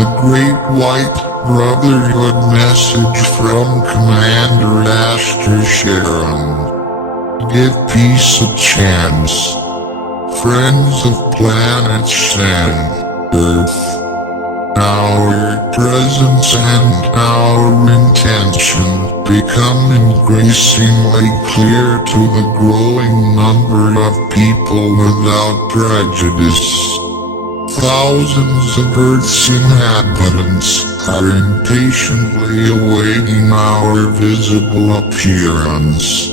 The Great White Brotherhood message from Commander Ashtar Sherann. Give peace a chance. Friends of planets and Earth. Our presence and our intention become increasingly clear to the growing number of people without prejudice. Thousands of Earth's inhabitants are impatiently awaiting our visible appearance,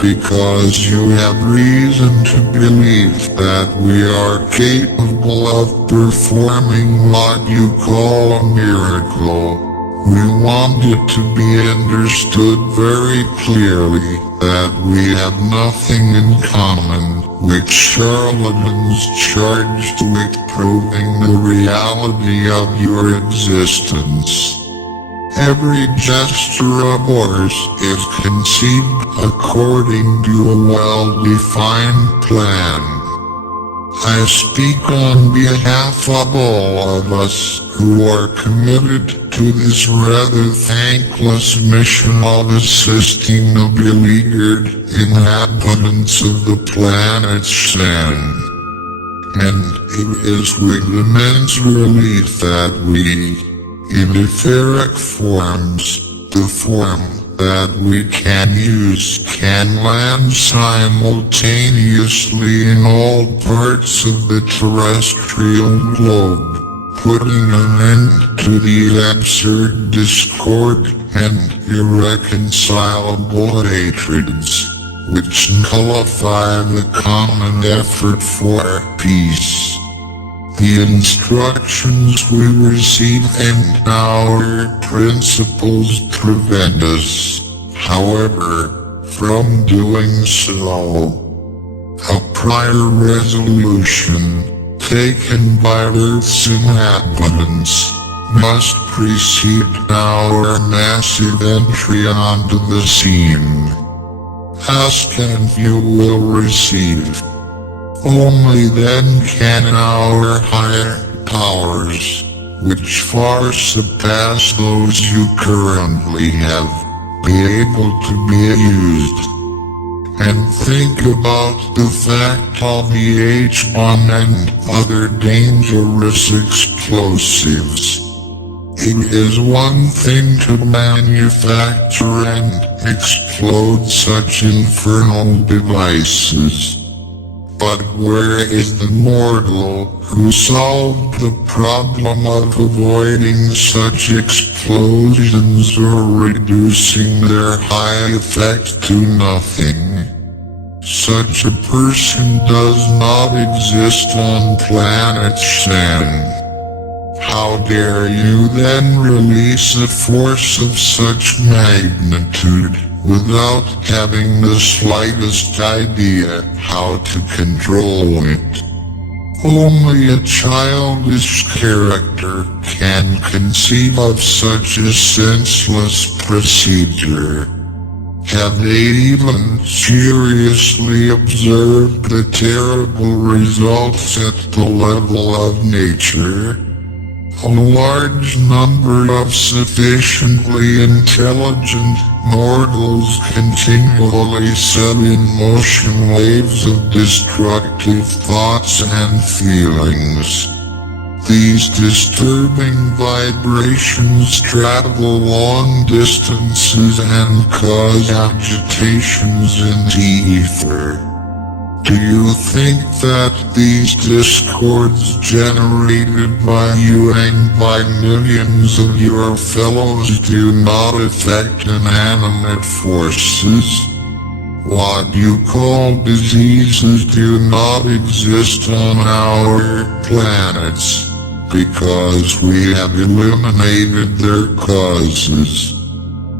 because you have reason to believe that we are capable of performing what you call a miracle. We want it to be understood very clearly that we have nothing in common with charlatans charged with proving the reality of your existence. Every gesture of ours is conceived according to a well-defined plan. I speak on behalf of all of us who are committed to this rather thankless mission of assisting the beleaguered inhabitants of the planet Sherann. And it is with immense relief that we, in etheric forms, the form that we can use can land simultaneously in all parts of the terrestrial globe, putting an end to the absurd discord and irreconcilable hatreds, which nullify the common effort for peace. The instructions we receive and our principles prevent us, however, from doing so. A prior resolution, taken by Earth's inhabitants, must precede our massive entry onto the scene. Ask and you will receive. Only then can our higher powers, which far surpass those you currently have, be able to be used. And think about the fact of the H-bomb and other dangerous explosives. It is one thing to manufacture and explode such infernal devices. But where is the mortal who solved the problem of avoiding such explosions or reducing their high effect to nothing? Such a person does not exist on planet Sherann. How dare you then release a force of such magnitude without having the slightest idea how to control it? Only a childish character can conceive of such a senseless procedure. Have they even seriously observed the terrible results at the level of nature? A large number of sufficiently intelligent mortals continually set in motion waves of destructive thoughts and feelings. These disturbing vibrations travel long distances and cause agitations in the ether. Do you think that these discords generated by you and by millions of your fellows do not affect inanimate forces? What you call diseases do not exist on our planets, because we have eliminated their causes.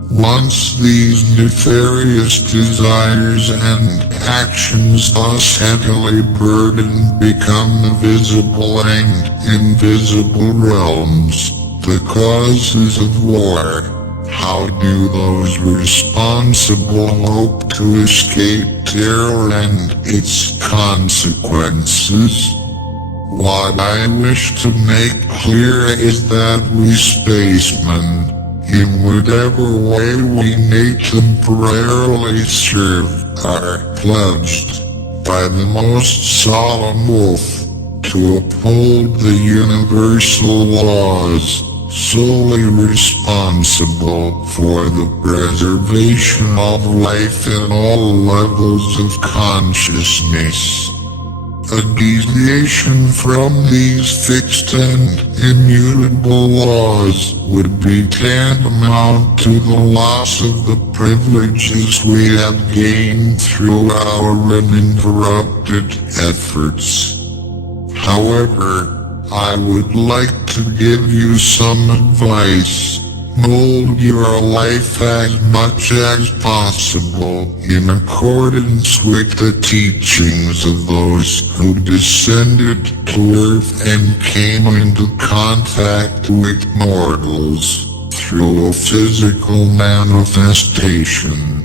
Once these nefarious desires and actions thus heavily burdened become the visible and invisible realms, the causes of war, how do those responsible hope to escape terror and its consequences? What I wish to make clear is that we spacemen, in whatever way we may temporarily serve, are pledged, by the most solemn oath, to uphold the universal laws, solely responsible for the preservation of life in all levels of consciousness. A deviation from these fixed and immutable laws would be tantamount to the loss of the privileges we have gained through our uninterrupted efforts. However, I would like to give you some advice. Mold your life as much as possible in accordance with the teachings of those who descended to earth and came into contact with mortals through a physical manifestation.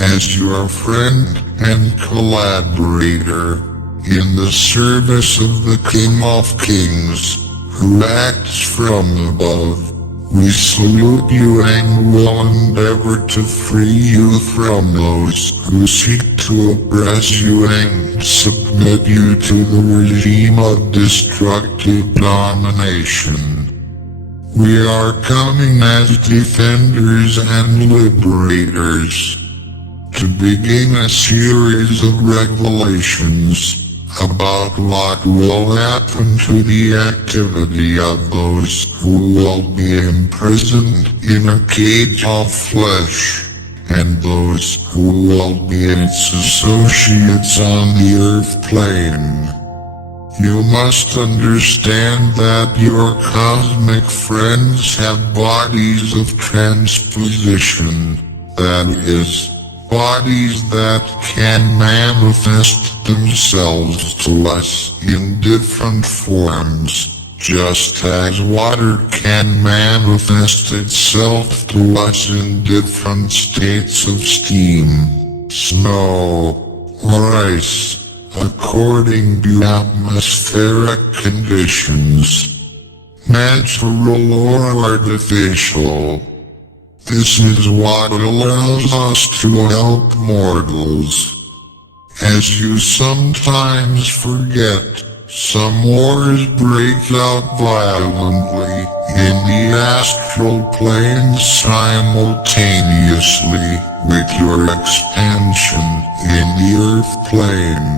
As your friend and collaborator in the service of the King of Kings, who acts from above, we salute you and will endeavor to free you from those who seek to oppress you and submit you to the regime of destructive domination. We are coming as defenders and liberators, to begin a series of revelations about what will happen to the activity of those who will be imprisoned in a cage of flesh, and those who will be its associates on the earth plane. You must understand that your cosmic friends have bodies of transposition, that is, bodies that can manifest themselves to us in different forms, just as water can manifest itself to us in different states of steam, snow, or ice, according to atmospheric conditions, natural or artificial. This is what allows us to help mortals. As you sometimes forget, some wars break out violently in the astral plane simultaneously with your expansion in the earth plane.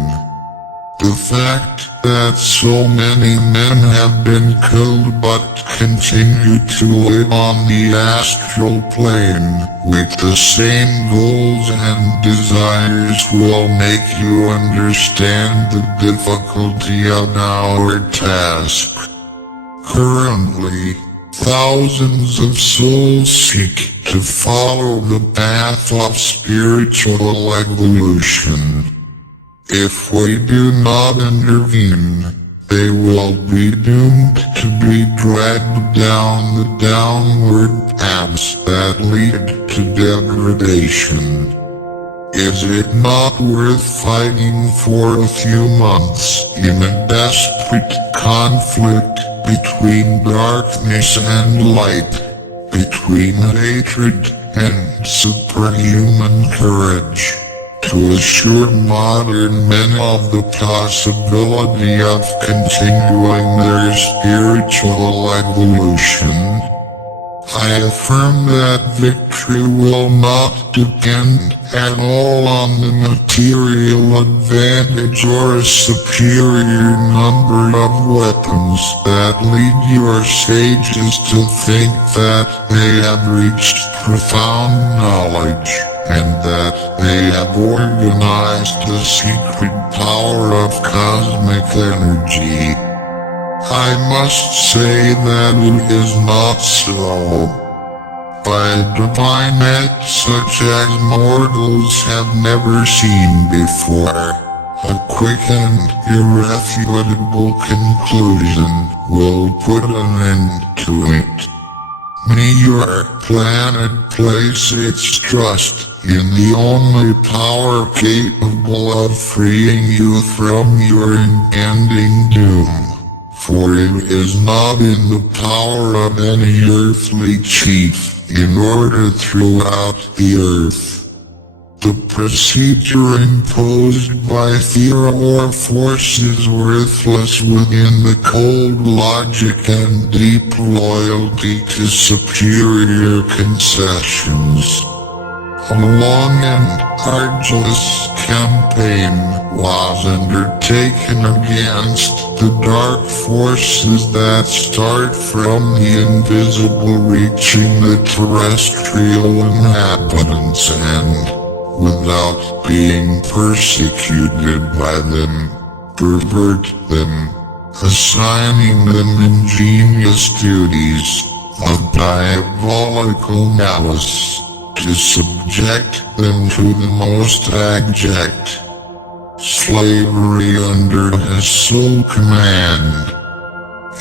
The fact that so many men have been killed but continue to live on the astral plane with the same goals and desires will make you understand the difficulty of our task. Currently, thousands of souls seek to follow the path of spiritual evolution. If we do not intervene, they will be doomed to be dragged down the downward paths that lead to degradation. Is it not worth fighting for a few months in a desperate conflict between darkness and light, between hatred and superhuman courage, to assure modern men of the possibility of continuing their spiritual evolution? I affirm that victory will not depend at all on the material advantage or a superior number of weapons that lead your sages to think that they have reached profound knowledge, and that they have organized the secret power of cosmic energy. I must say that it is not so. By a divine act such as mortals have never seen before, a quick and irrefutable conclusion will put an end to it. May your planet place its trust in the only power capable of freeing you from your impending doom. For it is not in the power of any earthly chief in order throughout the earth. The procedure imposed by fear or force is worthless within the cold logic and deep loyalty to superior concessions. A long and arduous campaign was undertaken against the dark forces that start from the invisible reaching the terrestrial inhabitants and, without being persecuted by them, pervert them, assigning them ingenious duties of diabolical malice, to subject them to the most abject slavery under his sole command.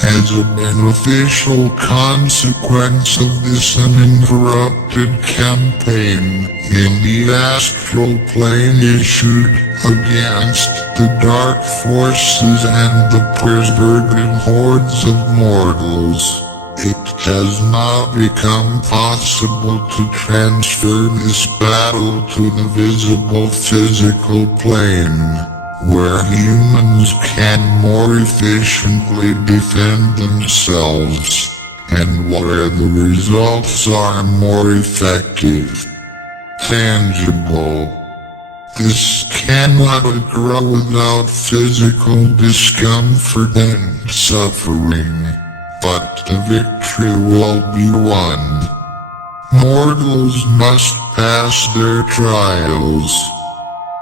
As a beneficial consequence of this uninterrupted campaign, in the astral plane issued against the dark forces and the perverted hordes of mortals, it has now become possible to transfer this battle to the visible physical plane, where humans can more efficiently defend themselves, and where the results are more effective, tangible. This cannot occur without physical discomfort and suffering, but the victory will be won. Mortals must pass their trials.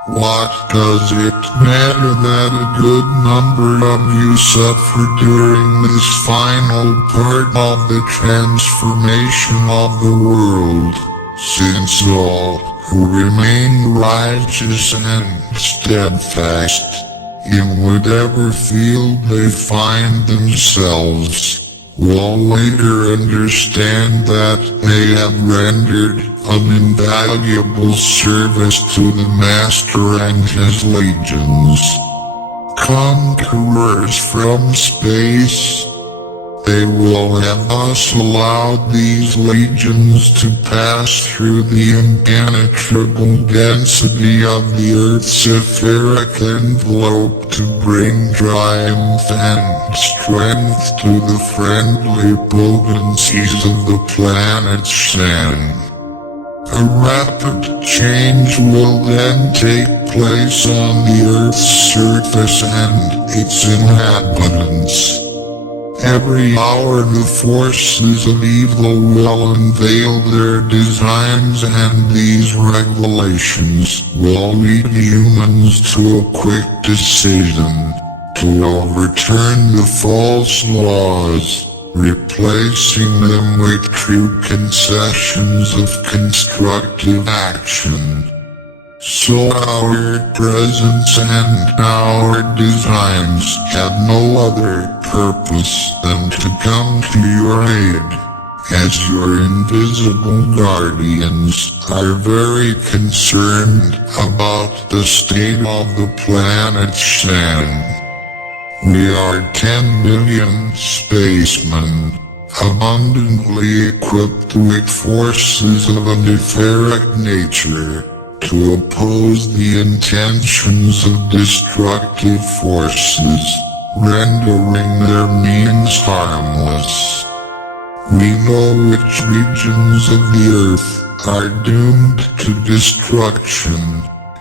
What does it matter that a good number of you suffer during this final part of the transformation of the world, since all who remain righteous and steadfast in whatever field they find themselves will later understand that they have rendered an invaluable service to the Master and his legions. Conquerors from space, they will have thus allowed these legions to pass through the impenetrable density of the Earth's etheric envelope to bring triumph and strength to the friendly potencies of the planet Sherann. A rapid change will then take place on the Earth's surface and its inhabitants. Every hour the forces of evil will unveil their designs, and these revelations will lead humans to a quick decision to overturn the false laws, replacing them with true concessions of constructive action. So our presence and our designs have no other purpose than to come to your aid, as your invisible guardians are very concerned about the state of the planet Sherann. We are 10 million spacemen, abundantly equipped with forces of an etheric nature, to oppose the intentions of destructive forces, rendering their means harmless. We know which regions of the earth are doomed to destruction,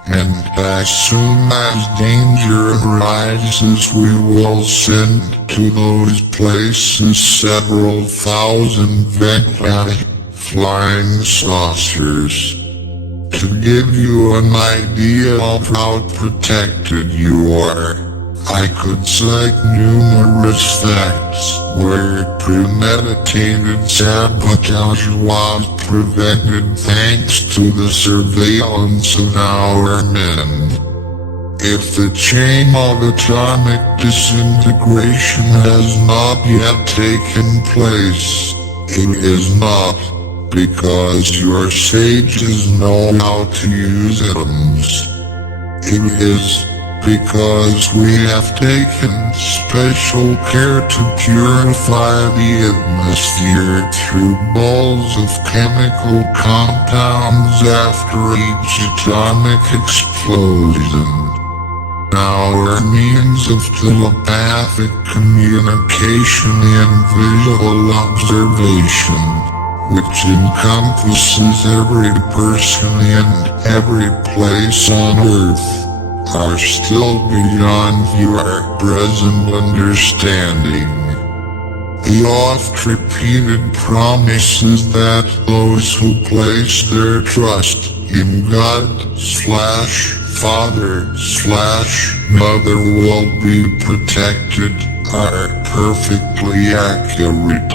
and as soon as danger arises we will send to those places several thousand Vecti flying saucers. To give you an idea of how protected you are, I could cite numerous facts where premeditated sabotage was prevented thanks to the surveillance of our men. If the chain of atomic disintegration has not yet taken place, It is not because your sages know how to use items. It is because we have taken special care to purify the atmosphere through balls of chemical compounds after each atomic explosion. Our means of telepathic communication and visual observation, which encompasses every person and every place on Earth, are still beyond your present understanding. The oft-repeated promises that those who place their trust in God/Father/Mother will be protected are perfectly accurate.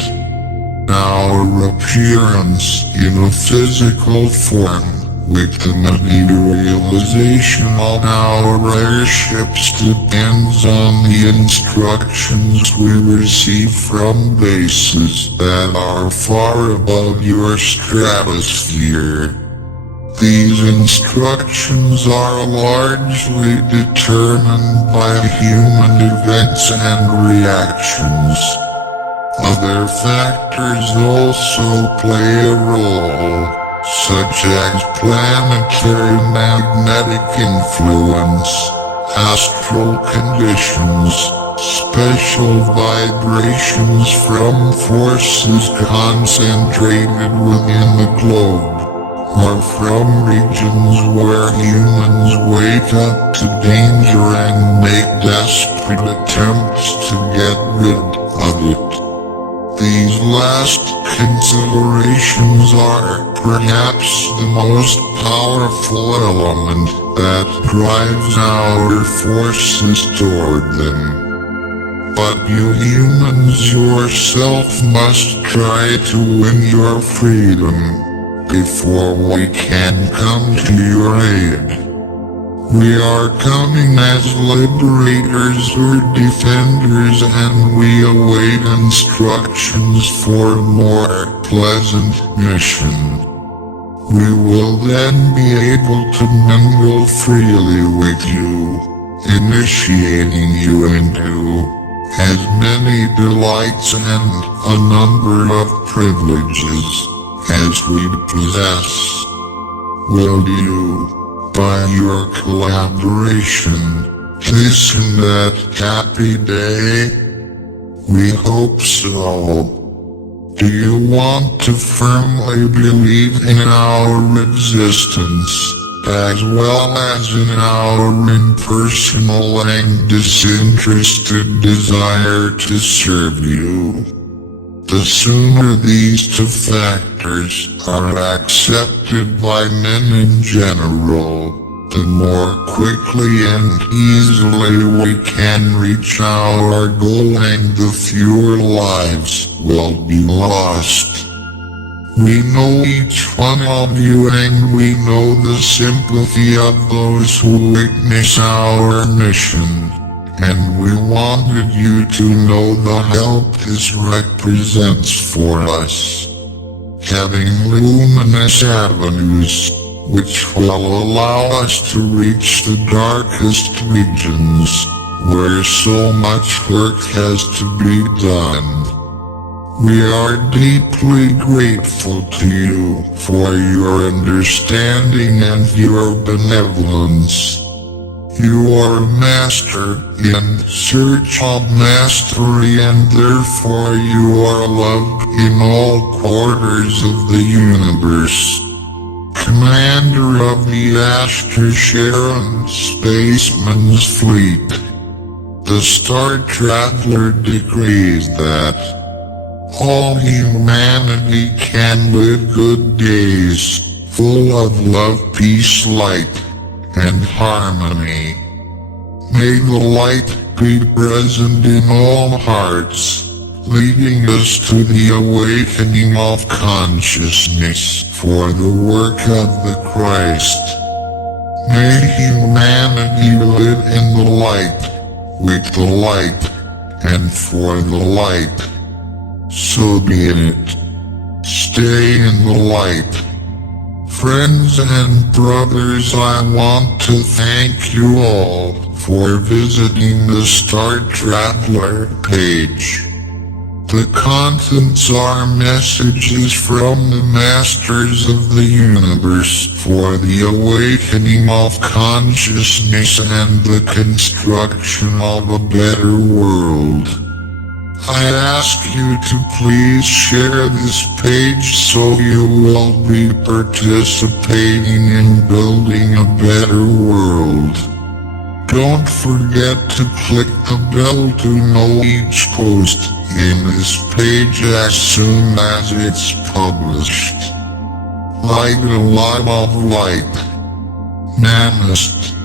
Our appearance in a physical form, with the materialization of our airships, depends on the instructions we receive from bases that are far above your stratosphere. These instructions are largely determined by human events and reactions. Other factors also play a role, such as planetary magnetic influence, astral conditions, special vibrations from forces concentrated within the globe, or from regions where humans wake up to danger and make desperate attempts to get rid of it. These last considerations are perhaps the most powerful element that drives our forces toward them. But you humans yourself must try to win your freedom before we can come to your aid. We are coming as liberators or defenders, and we await instructions for a more pleasant mission. We will then be able to mingle freely with you, initiating you into as many delights and a number of privileges as we possess. Will you, by your collaboration, hasten that happy day? We hope so. Do you want to firmly believe in our existence, as well as in our impersonal and disinterested desire to serve you? The sooner these two factors are accepted by men in general, the more quickly and easily we can reach our goal and the fewer lives will be lost. We know each one of you, and we know the sympathy of those who witness our mission. And we wanted you to know the help this represents for us. Having luminous avenues, which will allow us to reach the darkest regions, where so much work has to be done. We are deeply grateful to you for your understanding and your benevolence. You are a master in search of mastery, and therefore you are loved in all quarters of the universe. Commander of the Ashtar Sherann Spaceman's fleet, the Star Traveler decrees that all humanity can live good days, full of love, peace, light, and harmony. May the light be present in all hearts, leading us to the awakening of consciousness for the work of the Christ. May humanity live in the light, with the light, and for the light. So be it. Stay in the light. Friends and brothers, I want to thank you all for visiting the Star Traveler page. The contents are messages from the Masters of the Universe for the awakening of consciousness and the construction of a better world. I ask you to please share this page so you will be participating in building a better world. Don't forget to click the bell to know each post in this page as soon as it's published. Light a lot of light. Namaste.